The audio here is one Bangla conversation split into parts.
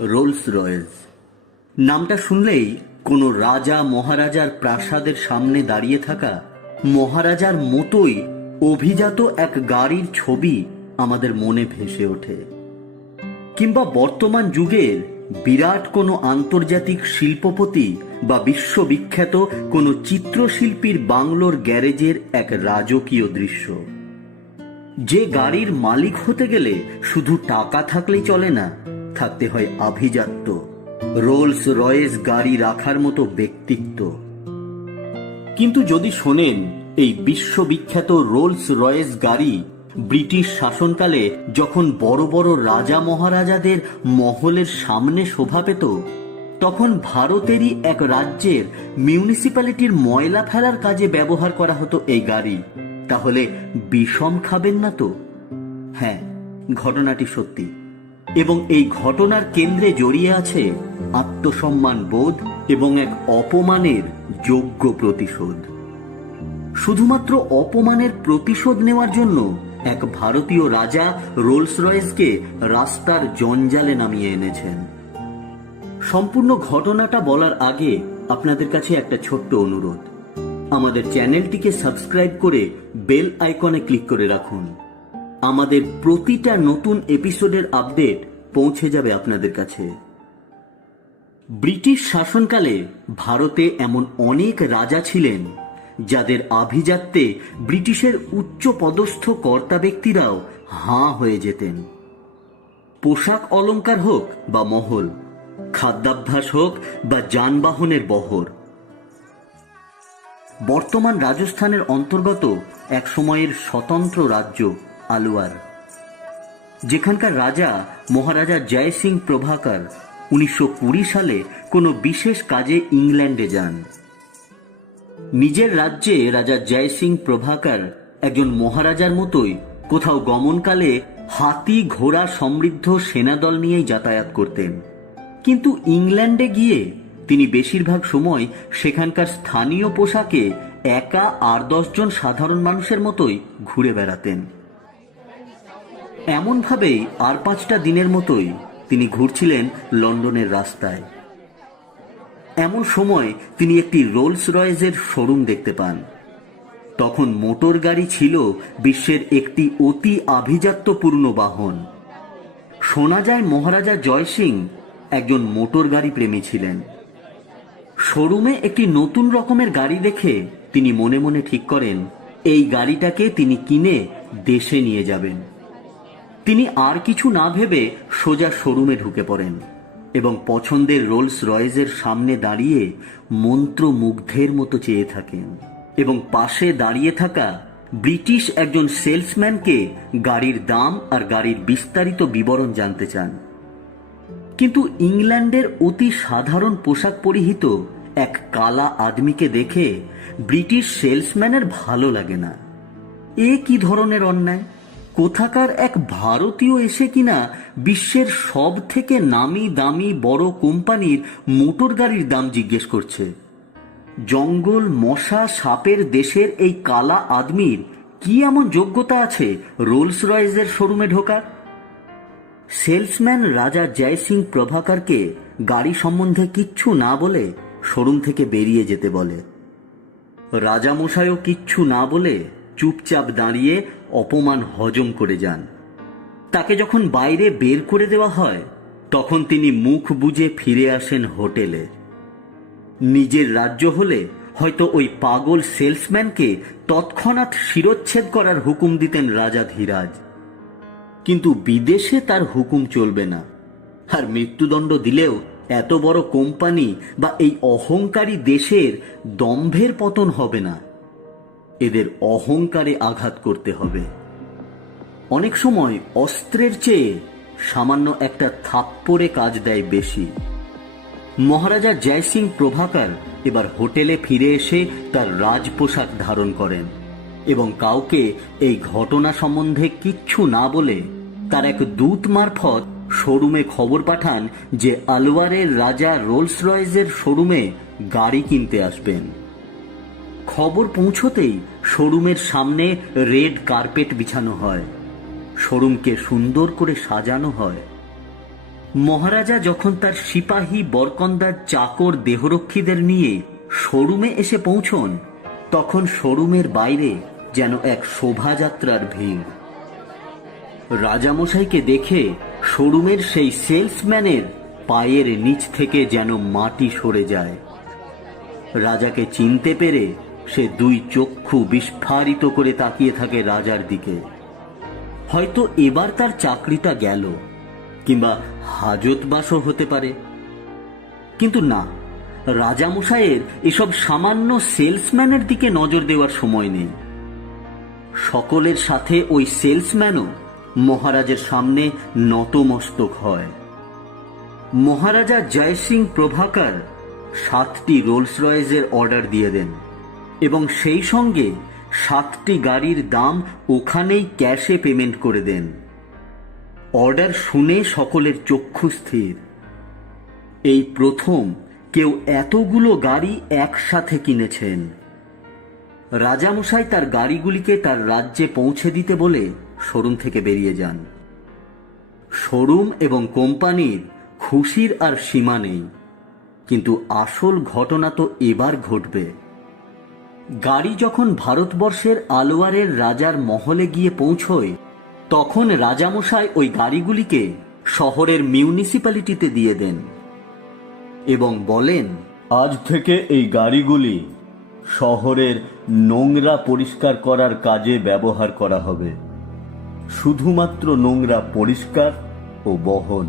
রোলস রয়েস নামটা শুনলেই কোনো রাজা মহারাজার প্রাসাদের সামনে দাঁড়িয়ে থাকা মহারাজার মতোই অভিজাত এক গাড়ির ছবি আমাদের মনে ভেসে ওঠে। কিংবা বর্তমান যুগের বিরাট কোনো আন্তর্জাতিক শিল্পপতি বা বিশ্ববিখ্যাত কোনো চিত্রশিল্পীর বাংলোর গ্যারেজের এক রাজকীয় দৃশ্য। যে গাড়ির মালিক হতে গেলে শুধু টাকা থাকলেই চলে না থাকতে হয় আভিজাত্য। রোলস রয়েস গাড়ি রাখার মতো ব্যক্তিত্ব। কিন্তু যদি শোনেন, এই বিশ্ববিখ্যাত রোলস রয়েস গাড়ি ব্রিটিশ শাসনকালে যখন বড় বড় রাজা মহারাজাদের মহলের সামনে শোভা পেত, তখন ভারতেরই এক রাজ্যের মিউনিসিপ্যালিটির ময়লা ফেলার কাজে ব্যবহার করা হতো এই গাড়ি। তাহলে বিষম খাবেন না তো? হ্যাঁ ঘটনাটি সত্যি। এবং এই ঘটনার কেন্দ্রে জড়িয়ে আছে আত্মসম্মান বোধ এবং এক অপমানের যোগ্য প্রতিশোধ। শুধুমাত্র অপমানের প্রতিশোধ নেওয়ার জন্য এক ভারতীয় রাজা রোলস রয়েসকে রাস্তার জঞ্জালে নামিয়ে এনেছেন। সম্পূর্ণ ঘটনাটা বলার আগে আপনাদের কাছে একটা ছোট্ট অনুরোধ। আমাদের চ্যানেলটিকে সাবস্ক্রাইব করে বেল আইকনে ক্লিক করে রাখুন। আমাদের প্রতিটা নতুন এপিসোডের আপডেট পৌঁছে যাবে আপনাদের কাছে। ব্রিটিশ শাসনকালে ভারতে এমন অনেক রাজা ছিলেন, যাদের আভিজাত্যে ব্রিটিশের উচ্চ পদস্থ কর্তা ব্যক্তিরাও হাঁ হয়ে যেতেন। পোশাক অলংকার হোক বা মহল, খাদ্যাভ্যাস হোক বা যানবাহনের বহর। বর্তমান রাজস্থানের অন্তর্গত এক সময়ের স্বতন্ত্র রাজ্য আলুয়ার। যেখানকার রাজা মহারাজা জয় সিং প্রভাকর উনিশশো কুড়ি সালে কোনো বিশেষ কাজে ইংল্যান্ডে যান। নিজের রাজ্যে রাজা জয় সিং প্রভাকর একজন মহারাজার মতোই কোথাও গমনকালে হাতি, ঘোড়া সমৃদ্ধ সেনাদল নিয়েই যাতায়াত করতেন। কিন্তু ইংল্যান্ডে গিয়ে তিনি বেশিরভাগ সময় সেখানকার স্থানীয় পোশাকে একা আর দশজন সাধারণ মানুষের মতোই ঘুরে বেড়াতেন। এমনভাবেই আর পাঁচটা দিনের মতোই তিনি ঘুরছিলেন লন্ডনের রাস্তায়। এমন সময় তিনি একটি রোলস রয়েজের শোরুম দেখতে পান। তখন মোটর গাড়ি ছিল বিশ্বের একটি অতি আভিজাত্যপূর্ণ বাহন। শোনা যায় মহারাজা জয় সিং একজন মোটর গাড়ি প্রেমী ছিলেন। শোরুমে একটি নতুন রকমের গাড়ি দেখে তিনি মনে মনে ঠিক করেন, এই গাড়িটাকে তিনি কিনে দেশে নিয়ে যাবেন। তিনি আর কিছু না ভেবে সোজা শোরুমে ঢুকে পড়েন এবং পছন্দের রোলস রয়েজের সামনে দাঁড়িয়ে মন্ত্রমুগ্ধের মতো চেয়ে থাকেন এবং পাশে দাঁড়িয়ে থাকা ব্রিটিশ একজন সেলসম্যানকে গাড়ির দাম আর গাড়ির বিস্তারিত বিবরণ জানতে চান। কিন্তু ইংল্যান্ডের অতি সাধারণ পোশাক পরিহিত এক কালা আদমিকে দেখে ব্রিটিশ সেলসম্যানের ভালো লাগে না। এ কি ধরনের অন্যায়? কোথাকার এক ভারতীয় এসে কিনা বিশ্বের সব থেকে নামি দামি বড় কোম্পানির মোটর গাড়ির দাম জিজ্ঞেস করছে। জঙ্গল মশা সাপের দেশের এই কালা আদমির কি এমন যোগ্যতা আছে রোলস রয়েজের শোরুমে ঢোকার? সেলসম্যান রাজা জয় সিং প্রভাকরকে গাড়ি সম্বন্ধে কিচ্ছু না বলে শোরুম থেকে বেরিয়ে যেতে বলে। রাজামশাইও কিচ্ছু না বলে চুপচাপ দাঁড়িয়ে অপমান হজম করে যান। তাকে যখন বাইরে বের করে দেওয়া হয়, তখন তিনি মুখ বুজে ফিরে আসেন হোটেলে। নিজের রাজ্য হলে হয়তো ওই পাগল সেলসম্যানকে তৎক্ষণাৎ শিরোচ্ছেদ করার হুকুম দিতেন রাজা ধীরাজ। কিন্তু বিদেশে তার হুকুম চলবে না। আর মৃত্যুদণ্ড দিলেও এত বড় কোম্পানি বা এই অহংকারী দেশের দম্ভের পতন হবে না। এদের অহংকারে আঘাত করতে হবে। অনেক সময় অস্ত্রের চেয়ে সামান্য একটা থাপ্পড়ে কাজ দেয় বেশি। মহারাজা জয় সিং প্রভাকর এবার হোটেলে ফিরে এসে তার রাজপোশাক ধারণ করেন এবং কাউকে এই ঘটনা সম্বন্ধে কিচ্ছু না বলে তার এক দূত মারফত শোরুমে খবর পাঠান যে আলওয়ারের রাজা রোলস রয়েজের শোরুমে গাড়ি কিনতে আসবেন। খবর পৌঁছতেই শোরুমের সামনে রেড কার্পেট বিছানো হয়। শোরুমকে সুন্দর করে সাজানো হয়। মহারাজা যখন তার সিপাহী বরকন্দার চাকর দেহরক্ষীদের নিয়ে শোরুমে এসে পৌঁছন, তখন শোরুমের বাইরে যেন এক শোভাযাত্রার ভিড়। রাজামশাইকে দেখে শোরুমের সেই সেলসম্যানের পায়ের নিচ থেকে যেন মাটি সরে যায়। রাজাকে চিনতে পেরে সে দুই চক্ষু বিস্ফারিত করে তাকিয়ে থাকে রাজার দিকে। হয়তো এবার তার চাকরিটা গেল, কিংবা হাজতবাসও হতে পারে। কিন্তু না রাজামশাইয়ের এসব সামান্য সেলসম্যানের দিকে নজর দেওয়ার সময় নেই। সকলের সাথে ওই সেলসম্যানও মহারাজের সামনে নতমস্তক হয়। মহারাজা জয় সিং প্রভাকর সাতটি রোলস রয়েজের অর্ডার দিয়ে দেন। এবং সেই সঙ্গে সাতটি গাড়ির দাম ওখানেই ক্যাশে পেমেন্ট করে দেন। অর্ডার শুনে সকলের চক্ষু স্থির। এই প্রথম কেউ এতগুলো গাড়ি একসাথে কিনেছেন। রাজামশাই তার গাড়িগুলিকে তার রাজ্যে পৌঁছে দিতে বলে শোরুম থেকে বেরিয়ে যান। শোরুম এবং কোম্পানির খুশির আর সীমা নেই। কিন্তু আসল ঘটনা তো এবার ঘটবে। গাড়ি যখন ভারতবর্ষের আলোয়ারের রাজার মহলে গিয়ে পৌঁছয় তখন রাজামশাই ওই গাড়িগুলিকে শহরের মিউনিসিপ্যালিটিতে দিয়ে দেন এবং বলেন আজ থেকে এই গাড়িগুলি শহরের নোংরা পরিষ্কার করার কাজে ব্যবহার করা হবে। শুধুমাত্র নোংরা পরিষ্কার ও বহন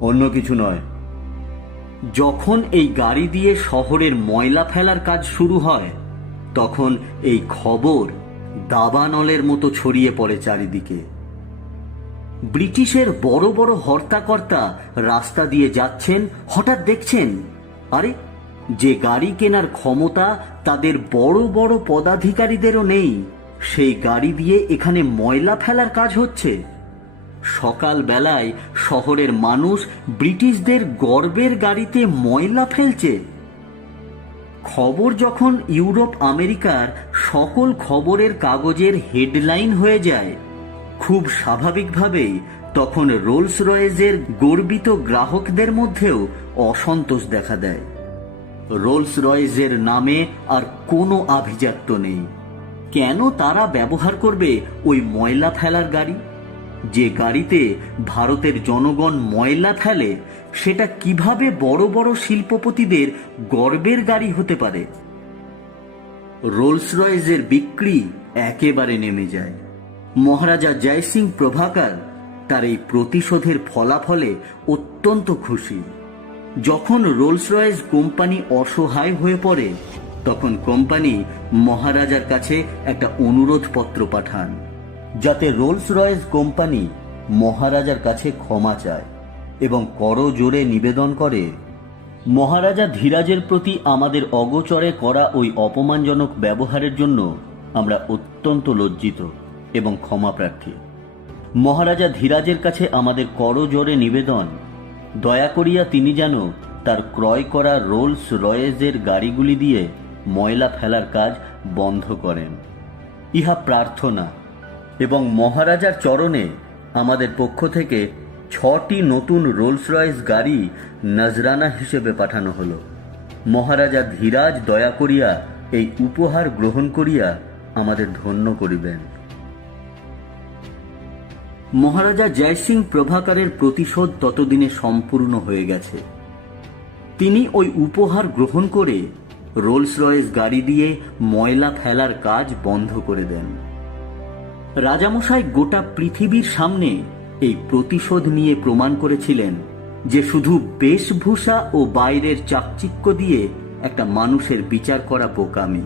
অন্য কিছু নয়। যখন এই গাড়ি দিয়ে শহরের ময়লা ফেলার কাজ শুরু হয় তখন এই খবর দাবানলের মতো ছড়িয়ে পড়ে চারিদিকে। ব্রিটিশের বড় বড় হর্তাকর্তা রাস্তা দিয়ে যাচ্ছেন, হঠাৎ দেখছেন, আরে, যে গাড়ি কেনার ক্ষমতা তাদের বড় বড় পদাধিকারীদেরও নেই, সেই গাড়ি দিয়ে এখানে ময়লা ফেলার কাজ হচ্ছে। সকাল বেলায় শহরের মানুষ ব্রিটিশদের গর্বের গাড়িতে ময়লা ফেলছে। খবর যখন ইউরোপ আমেরিকার সকল খবরের কাগজের হেডলাইন হয়ে যায়, খুব স্বাভাবিকভাবেই তখন রোলস রয়েজের গর্বিত গ্রাহকদের মধ্যেও অসন্তোষ দেখা দেয়। রোলস রয়েজের নামে আর কোনো আভিজাত্য নেই। কেন তারা ব্যবহার করবে ওই ময়লা ফেলার গাড়ি? যে গাড়িতে ভারতের জনগণ ময়লা ফেলে, সেটা কীভাবে বড় বড় শিল্পপতিদের গর্বের গাড়ি হতে পারে? রোলস রয়েজের বিক্রি একেবারে নেমে যায়। মহারাজা জয়সিং প্রভাকর তার এই প্রতিশোধের ফলাফলে অত্যন্ত খুশি। যখন রোলস রয়েস কোম্পানি অসহায় হয়ে পড়ে, তখন কোম্পানি মহারাজার কাছে একটা অনুরোধ পত্র পাঠান। যাতে রোলস রয়েস কোম্পানি মহারাজার কাছে ক্ষমা চায় এবং করজোরে নিবেদন করে, মহারাজা ধীরাজের প্রতি আমাদের অগোচরে করা ওই অপমানজনক ব্যবহারের জন্য আমরা অত্যন্ত লজ্জিত এবং ক্ষমা প্রার্থী। মহারাজা ধীরাজের কাছে আমাদের করজোরে নিবেদন, দয়া করিয়া তিনি যেন তার ক্রয় করা রোলস রয়েজের গাড়িগুলি দিয়ে ময়লা ফেলার কাজ বন্ধ করেন। ইহা প্রার্থনা। এবং মহারাজার চরণে আমাদের পক্ষ থেকে ছটি নতুন রোলস রয়েস গাড়ি নজরানা হিসেবে পাঠানো হলো। মহারাজা ধীরাজ দয়া করিয়া এই উপহার গ্রহণ করিয়া আমাদের ধন্য করিবেন। মহারাজা জয়সিং প্রভাকরের প্রতিশোধ ততদিনে সম্পূর্ণ হয়ে গেছে। তিনি ওই উপহার গ্রহণ করে রোলস রয়েস গাড়ি দিয়ে ময়লা ফেলার কাজ বন্ধ করে দেন। রাজামশাই গোটা পৃথিবীর সামনে এই প্রতিশোধ নিয়ে প্রমাণ করেছিলেন যে শুধু বেশভূষা ও বাইরের চাকচিক্য দিয়ে একটা মানুষের বিচার করা বোকামি।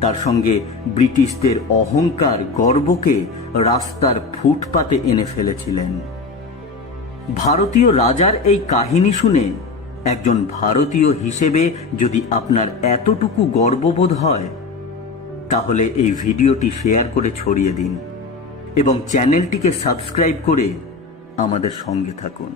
তার সঙ্গে ব্রিটিশদের অহংকার গর্বকে রাস্তার ফুটপাতে এনে ফেলেছিলেন। ভারতীয় রাজার এই কাহিনী শুনে একজন ভারতীয় হিসেবে যদি আপনার এতটুকু গর্ববোধ হয় তাহলে এই ভিডিওটি শেয়ার করে ছড়িয়ে দিন এবং চ্যানেলটিকে সাবস্ক্রাইব করে আমাদের সঙ্গে থাকুন।